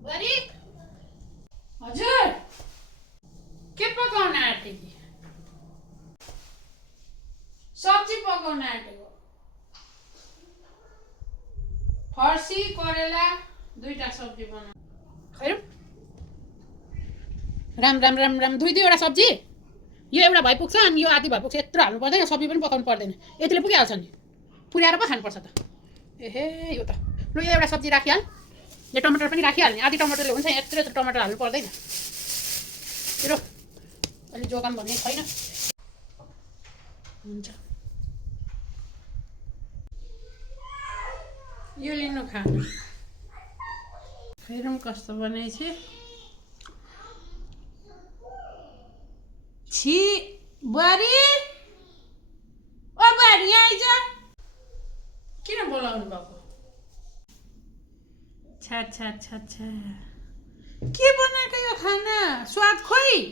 बुहारी हजुर के पकाउन आँटेकी सब्जी पकाउन आँटेको फर्सी करेला दुईटा सब्जी बनाऊ खै राम राम राम राम दुईवटा सब्जी यो एउटा भइपुग्छ अनि यो आधी भइपुग्छ यत्रो हाल्नु पर्दैन सब्जी पनि पकाउनु पर्दैन यतिले पुगिहाल्छ नि पुर्याएर पो खानुपर्छ त एहे यो त लु यो एउटा सब्जी राखिहाल यो टमाटर पनि राखिहाल्ने आधी टमाटरले हुन्छ यत्रो त टमाटर हाल्नु पर्दैन तेरो अलि जोगाम भन्ने छैन हुन्छ यो लिनु खानु हेरौँ कस्तो बनाएछ छि बुहारी ओ बुहारी यहाँ आइज किन बोलाउनु भएको छ्या छ्या छ्या छ्या के बनाएको यो खाना स्वाद खोइ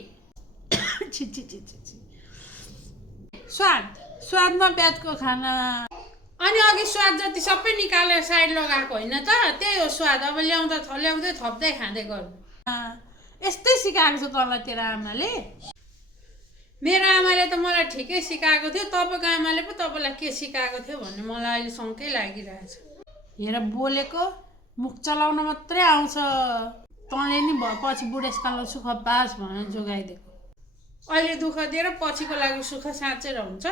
छि छि छि छि स्वादमा ब्याजको खाना अनि अघि स्वाद जति सबै निकालेर साइड लगाएको होइन त त्यही हो स्वाद अब ल्याउँदै थप्दै खाँदै गर्नु यस्तै सिकाएको छ तँलाई तेरो आमाले मेरो आमाले त मलाई ठिकै सिकाएको थियो तपाईँको आमाले पो तपाईँलाई के सिकाएको थियो भन्ने मलाई अहिले शङ्कै लागिरहेछ हेर बोलेको मुख चलाउन मात्रै आउँछ तँले नि पछि बुढेसकालमा सुख पास भनेर जोगाइदिएको अहिले दुःख दिएर पछिको लागि सुख साँचेर हुन्छ